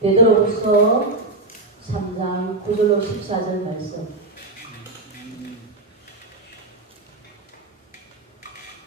베드로후서 3장 9절로 14절 말씀.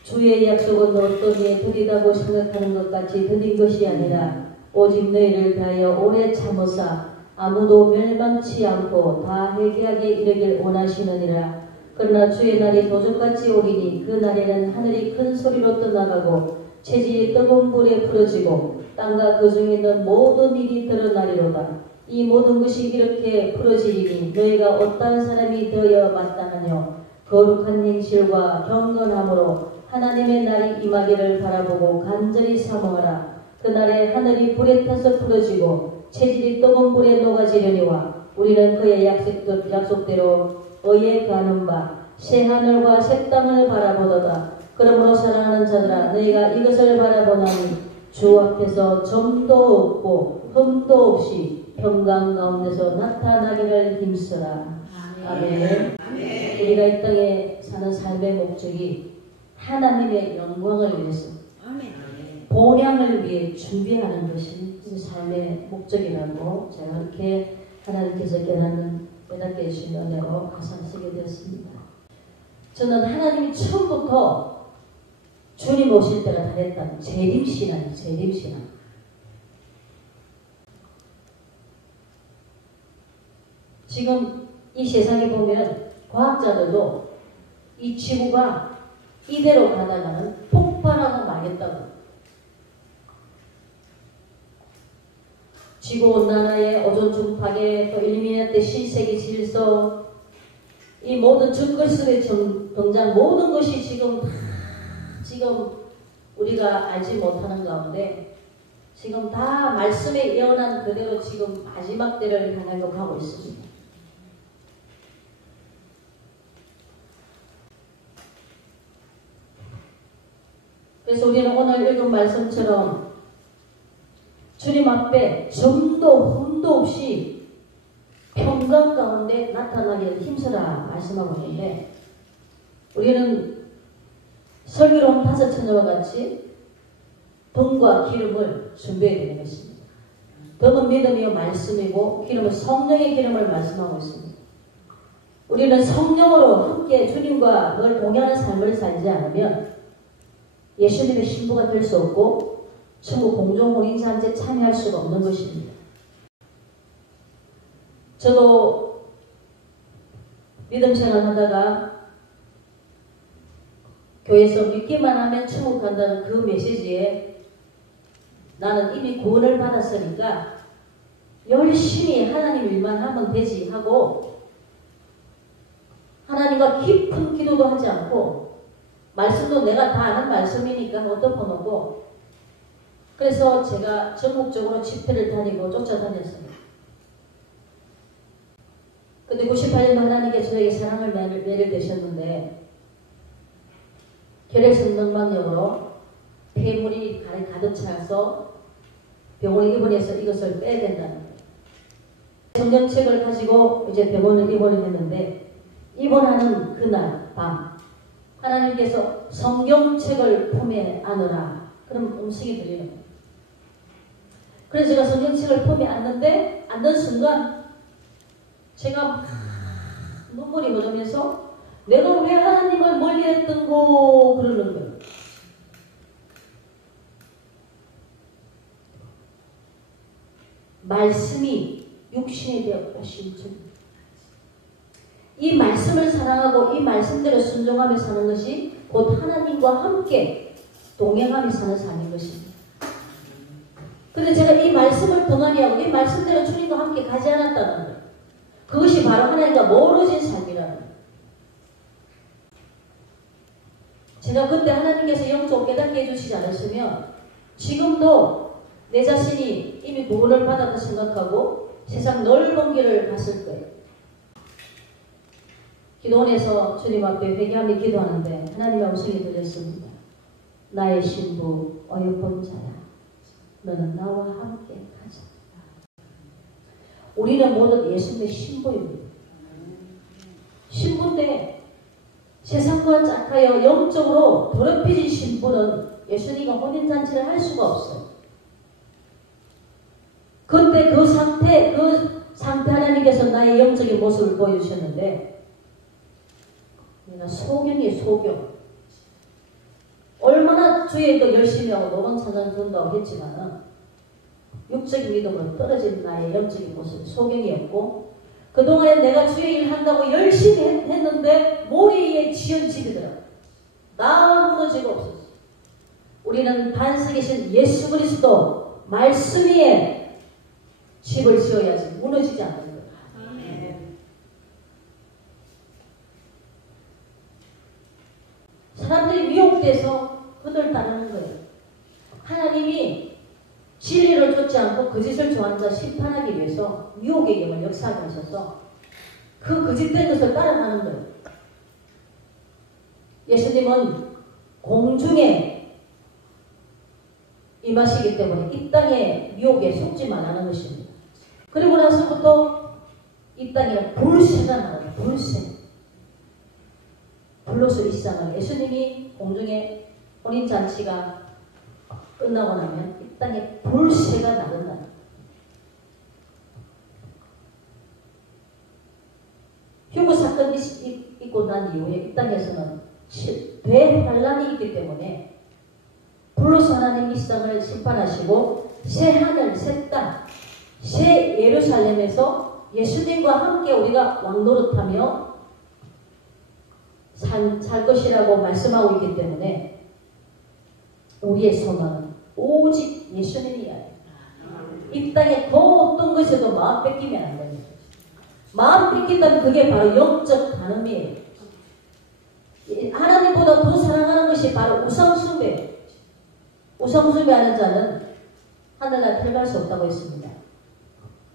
주의 약속은 어떤 이에 드리다고 생각하는 것 같이 드린 것이 아니라 오직 너희를 위하여 오래 참으사 아무도 멸망치 않고 다 회개하게 이르길 원하시느니라. 그러나 주의 날이 도적같이 오리니 그 날에는 하늘이 큰 소리로 떠나가고 체질이 뜨거운 불에 풀어지고 땅과 그 중에 있는 모든 일이 드러나리로다. 이 모든 것이 이렇게 풀어지리니 너희가 어떠한 사람이 되어 마땅하뇨. 거룩한 행실과 경건함으로 하나님의 날이 임하기를 바라보고 간절히 사모하라. 그날에 하늘이 불에 타서 풀어지고 체질이 뜨거운 불에 녹아지려니와 우리는 그의 약속대로 의에 가는 바 새 하늘과 새 땅을 바라보도다. 그러므로 사랑하는 자들아 너희가 이것을 바라보나니 주 앞에서 점도 없고 흠도 없이 평강 가운데서 나타나기를 힘쓰라. 아멘. 우리가 이 땅에 사는 삶의 목적이 하나님의 영광을 위해서 본향을 위해 준비하는 것이 삶의 목적이라고 제가 그렇게 하나님께서 깨닫게 해주신 은혜로 가사를 쓰게 되었습니다. 저는 하나님이 처음부터 주님 오실 때가 다 됐다. 재림신앙이에요. 재림신앙. 지금 이 세상에 보면 과학자들도 이 지구가 이대로 가다가는 폭발하고 말겠다고. 지구온난화에 오존 중파계, 또 일미년 신세계 질서, 이 모든 정글속의 등장 모든 것이 지금 우리가 알지 못하는 가운데 지금 다 말씀에 예언한 그대로 지금 마지막 때를 향하여 가고 있습니다. 그래서 우리는 오늘 읽은 말씀처럼 주님 앞에 점도 흠도 없이 평강 가운데 나타나기를 힘쓰라 말씀하고 있는데 우리는 설교로운 5처녀와 같이 등과 기름을 준비해야 되는 것입니다. 등은 믿음이요 말씀이고 기름은 성령의 기름을 말씀하고 있습니다. 우리는 성령으로 함께 주님과 늘 동행하는 삶을 살지 않으면 예수님의 신부가 될 수 없고 천국 공동혼인잔치에 참여할 수가 없는 것입니다. 저도 믿음 생활 하다가 교회에서 믿기만 하면 천국 간다는 그 메시지에 나는 이미 구원을 받았으니까 열심히 하나님 일만 하면 되지 하고 하나님과 깊은 기도도 하지 않고 말씀도 내가 다 아는 말씀이니까 못 덮어놓고 그래서 제가 전국적으로 집회를 다니고 쫓아다녔어요. 근데 98년도 하나님께 저에게 사랑을 내려되셨는데 혈액성능망력으로 폐물이 가득 차서 병원에 입원해서 이것을 빼야 된다는 거예요. 성경책을 가지고 이제 병원에 입원을 했는데 입원하는 그날 밤 하나님께서 성경책을 품에 안으라. 그럼 음식이 들리는 거예요. 그래서 제가 성경책을 품에 안는데 안는 순간 제가 막 눈물이 흐르면서 내가 왜 하나님을 멀리했던고 그러는 거예요. 말씀이 육신이 되었다. 신청. 이 말씀을 사랑하고 이 말씀대로 순종하며 사는 것이 곧 하나님과 함께 동행하며 사는 삶인 것입니다. 그런데 제가 이 말씀을 동안히 하고 이 말씀대로 주님과 함께 가지 않았다는 거예요. 그것이 바로 하나님과 멀어진 삶이라는 거예요. 제가 그때 하나님께서 영적으로 깨닫게 해주시지 않았으면 지금도 내 자신이 이미 구원을 받았다 생각하고 세상 넓은 길을 갔을 거예요. 기도원에서 주님 앞에 회개하며 기도하는데 하나님의 음성이 들렸습니다. 나의 신부 어여쁜 자야, 너는 나와 함께 가자. 우리는 모두 예수님의 신부입니다. 신부인데 세상과 짝하여 영적으로 더럽혀진 신부는 예수님과 혼인잔치를 할 수가 없어요. 그때 그 상태 하나님께서 나의 영적인 모습을 보여주셨는데 내가 소경이에요, 소경. 얼마나 주의도 열심히 하고 노건 찬양 전도하고 했지만은 육적인 믿음으로 떨어진 나의 영적인 모습이 소경이었고 그동안에 내가 주의 일 한다고 열심히 했는데 모래 위에 지은 집이더라고요. 나 무너지고 없었어. 우리는 반석이신 예수 그리스도 말씀 위에 집을 지어야지 무너지지 않는 거예요. 사람들이 미혹돼서 그들 따르는 거예요. 하나님이 진리를 쫓지 않고 거짓을 좋아하는 자 심판하기 위해서 미혹의 영을 역사하게 하셔서 그 거짓된 것을 따라가는 거예요. 예수님은 공중에 임하시기 때문에 이 땅의 미혹에 속지만 않은 것입니다. 그리고 나서부터 이 땅에 불새가 나와요. 불새. 불로서 일상을 예수님이 공중에 혼인잔치가 끝나고 나면 이 땅에 불새가 나른다. 휴거 사건이 있고 난 이후에 이 땅에서는 대환란이 있기 때문에 불로서 하나님 이 땅을 심판하시고 새 하늘, 새 땅, 새 예루살렘에서 예수님과 함께 우리가 왕노릇하며 살 것이라고 말씀하고 있기 때문에 우리의 소망은 오직 예수님이야. 이 땅에 그 어떤 것에도 마음 뺏기면 안 됩니다. 마음 뺏긴다면 그게 바로 영적 간음이에요. 하나님보다 더 사랑하는 것이 바로 우상숭배. 우상숭배하는 자는 하늘날 들어갈 수 없다고 했습니다.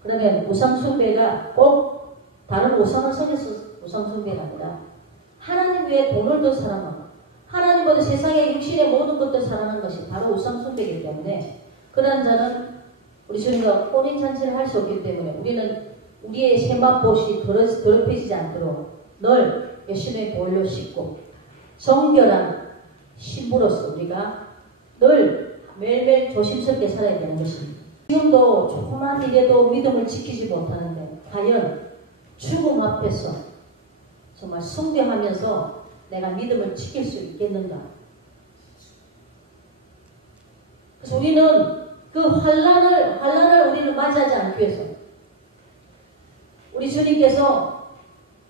그러면 우상숭배가 꼭 다른 우상을 섬겨서 우상숭배가 아니라 하나님 외에 돈을 더 사랑하고 하나님보다 세상의 육신의 모든 것들 사랑하는 것이 바로 우상숭배이기 때문에 그런 자는 우리 주님과 혼인잔치를 할 수 없기 때문에 우리는 우리의 세마포시 더럽혀지지 않도록 늘 예수님의 보혈로 씻고 정결한 신부로서 우리가 늘 매일매일 조심스럽게 살아야 되는 것입니다. 지금도 조그만 일에도 믿음을 지키지 못하는데 과연 죽음 앞에서 정말 숭배하면서 내가 믿음을 지킬 수 있겠는가? 그래서 우리는 그 환란을 우리를 맞이하지 않기 위해서 우리 주님께서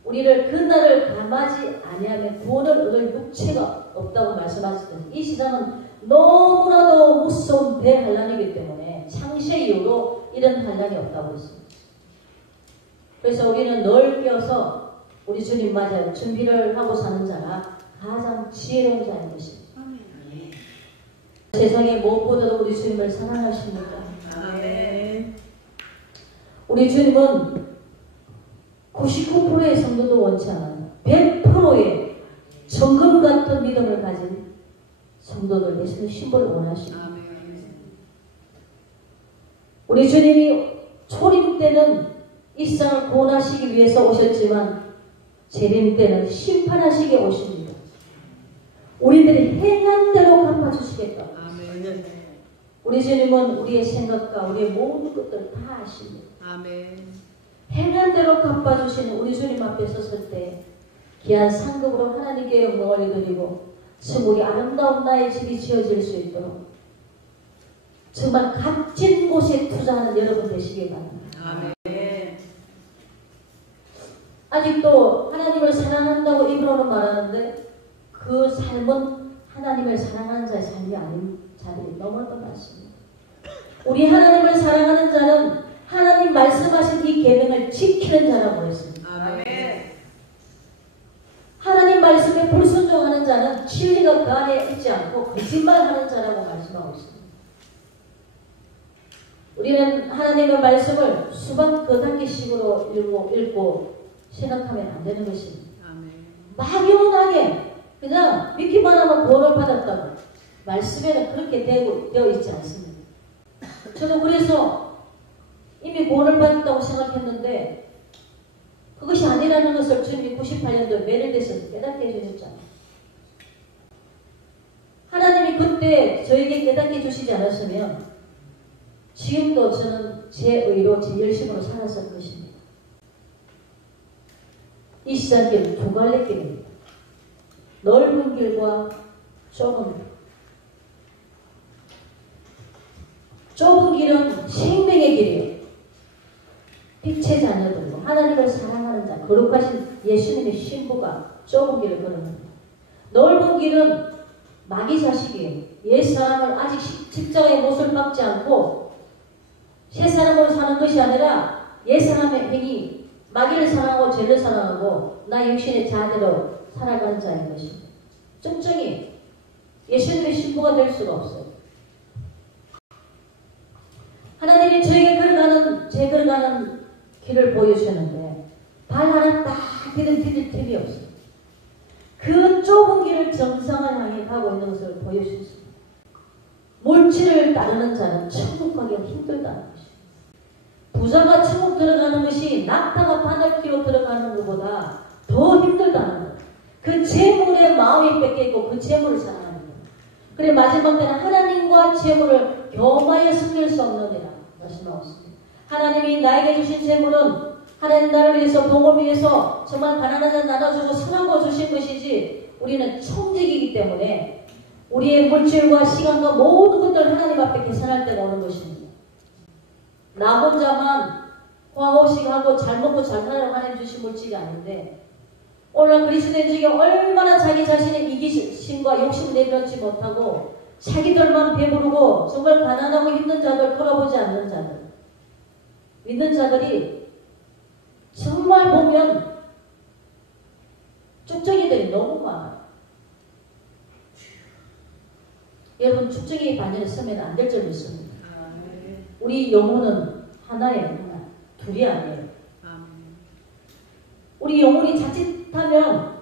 우리를 그날을 감하지 아니하면 구원을 얻을 육체가 없다고 말씀하셨던 이 시장은 너무나도 무서운 대환란이기 때문에 창세 이후로 이런 환란이 없다고 했습니다. 그래서 우리는 늘 깨어서 우리 주님 맞아요. 준비를 하고 사는 자가 가장 지혜로운 자인 것입니다. 세상에 무엇보다도 우리 주님을 사랑하십니까? 우리 주님은 99%의 성도도 원치 않아요. 100%의 정금 같은 믿음을 가진 성도들 예수님 신분을 원하십니다. 우리 주님이 초림 때는 이 세상을 구원하시기 위해서 오셨지만 재림 때는 심판하시기 오십니다. 우리들이 행한 대로 갚아주시겠다. 아멘. 우리 주님은 우리의 생각과 우리의 모든 것들을 다 아십니다. 아멘. 행한 대로 갚아주시는 우리 주님 앞에 섰을 때 귀한 상급으로 하나님께 영광을 드리고 우리 아름다운 나의 집이 지어질 수 있도록 정말 값진 곳에 투자하는 여러분 되시기 바랍니다. 아멘. 아직도 하나님을 사랑한다고 입으로는 말하는데 그 삶은 하나님을 사랑하는 자의 삶이 아닌 자들이 너무나도 많습니다. 우리 하나님을 사랑하는 자는 하나님 말씀하신 이 계명을 지키는 자라고 했습니다. 아멘. 하나님 말씀에 불순종하는 자는 진리가 그 안에 있지 않고 거짓말하는 자라고 말씀하고 있습니다. 우리는 하나님의 말씀을 수박 거단기식으로 읽고 생각하면 안 되는 것입니다. 아멘. 막연하게 그냥 믿기만 하면 구원을 받았다고 말씀에는 그렇게 되어 있지 않습니다. 저도 그래서 이미 구원을 받았다고 생각했는데 그것이 아니라는 것을 주님이 98년도에 메르데스에서 깨닫게 해주셨잖아요. 하나님이 그때 저에게 깨닫게 해주시지 않았으면 지금도 저는 제 의로 제 열심으로 살았을 것입니다. 이 시장길은 두 갈래 길입니다. 넓은 길과 좁은 길. 좁은 길은 생명의 길이에요. 빛의 자녀들고 하나님을 사랑하는 자, 거룩하신 예수님의 신부가 좁은 길을 걸어갑니다. 넓은 길은 마귀 자식이에요. 옛 사람을 아직 십자가의 못을 박지 않고 새 사람으로 사는 것이 아니라 옛 사람의 행위, 마귀를 사랑하고 죄를 사랑하고 나 육신의 자아대로 살아가는 자인 것입니다. 적정히 예수님의 신부가 될 수가 없어요. 하나님이 저에게 걸어가는 길을 보여주셨는데 발 하나 딱 디딜 틈이 없어요. 그 좁은 길을 정상을 향해 가고 있는 것을 보여주셨습니다. 물질을 따르는 자는 천국 가기가 힘들다는 것입니다. 부자가 천국 들어가는 것이 낙타가 바늘 끼고 들어가는 것보다 더 힘들다는 거예요. 그 재물에 마음이 뺏겨있고 그 재물을 사랑하는 거예요. 그래 마지막 때는 하나님과 재물을 겸하여 섬길 수 없느니라 말씀하셨습니다. 하나님이 나에게 주신 재물은 하나님 나를 위해서 복음을 위해서 정말 가난한 자 나눠주고 선한 거 주신 것이지 우리는 청직이기 때문에 우리의 물질과 시간과 모든 것들을 하나님 앞에 계산할 때가 오는 것입니다. 나 혼자만 과거식하고 잘 먹고 잘 살아라고 하나님 주신 물질이 아닌데 오늘 그리스도인 중에 얼마나 자기 자신의 이기심과 욕심을 내려놓지 못하고 자기들만 배부르고 정말 가난하고 힘든 자들 돌아보지 않는 자들 믿는 자들이 정말 보면 쭉정이들이 너무 많아요. 여러분 쭉정이 반열에 서면 안 될 줄 믿습니다. 우리 영혼은 하나예요. 하나. 둘이 아니에요. 우리 영혼이 자칫하면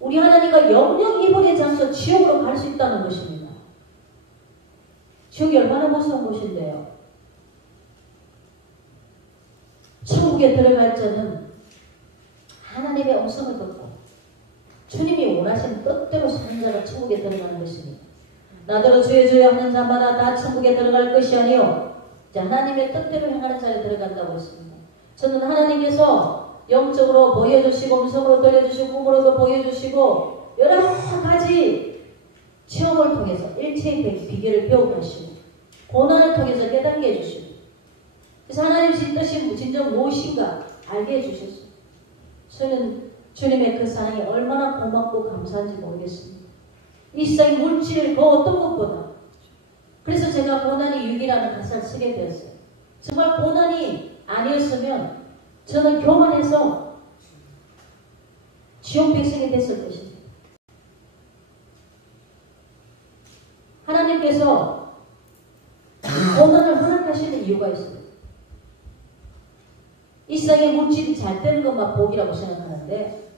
우리 하나님과 영영 이번의 장소 지옥으로 갈 수 있다는 것입니다. 지옥이 얼마나 무서운 곳인데요. 천국에 들어갈 자는 하나님의 음성을 듣고 주님이 원하시는 뜻대로 사는 자가 천국에 들어가는 것입니다. 나더러 주여 주여 하는 자마다 다 천국에 들어갈 것이 아니요 하나님의 뜻대로 행하는 자에 들어간다고 했습니다. 저는 하나님께서 영적으로 보여주시고 음성으로 들려주시고 꿈으로도 보여주시고 여러 가지 체험을 통해서 일체의 비결을 배우게 하시고 고난을 통해서 깨닫게 해주시고 그래서 하나님의 뜻이 진정 무엇인가 알게 해주셨어요. 저는 주님의 그 사랑이 얼마나 고맙고 감사한지 모르겠습니다. 이 세상의 물질 그 어떤 것보다 그래서 제가 고난이 유기라는 가사를 쓰게 되었어요. 정말 고난이 아니었으면 저는 교만해서 지옥 백성이 됐을 것입니다. 하나님께서 고난을 허락하시는 이유가 있어요. 이 세상의 물질이 잘 되는 것만 복이라고 생각하는데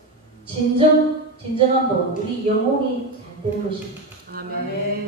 진정한 복은 우리 영혼이 잘 되는 것입니다. 아멘.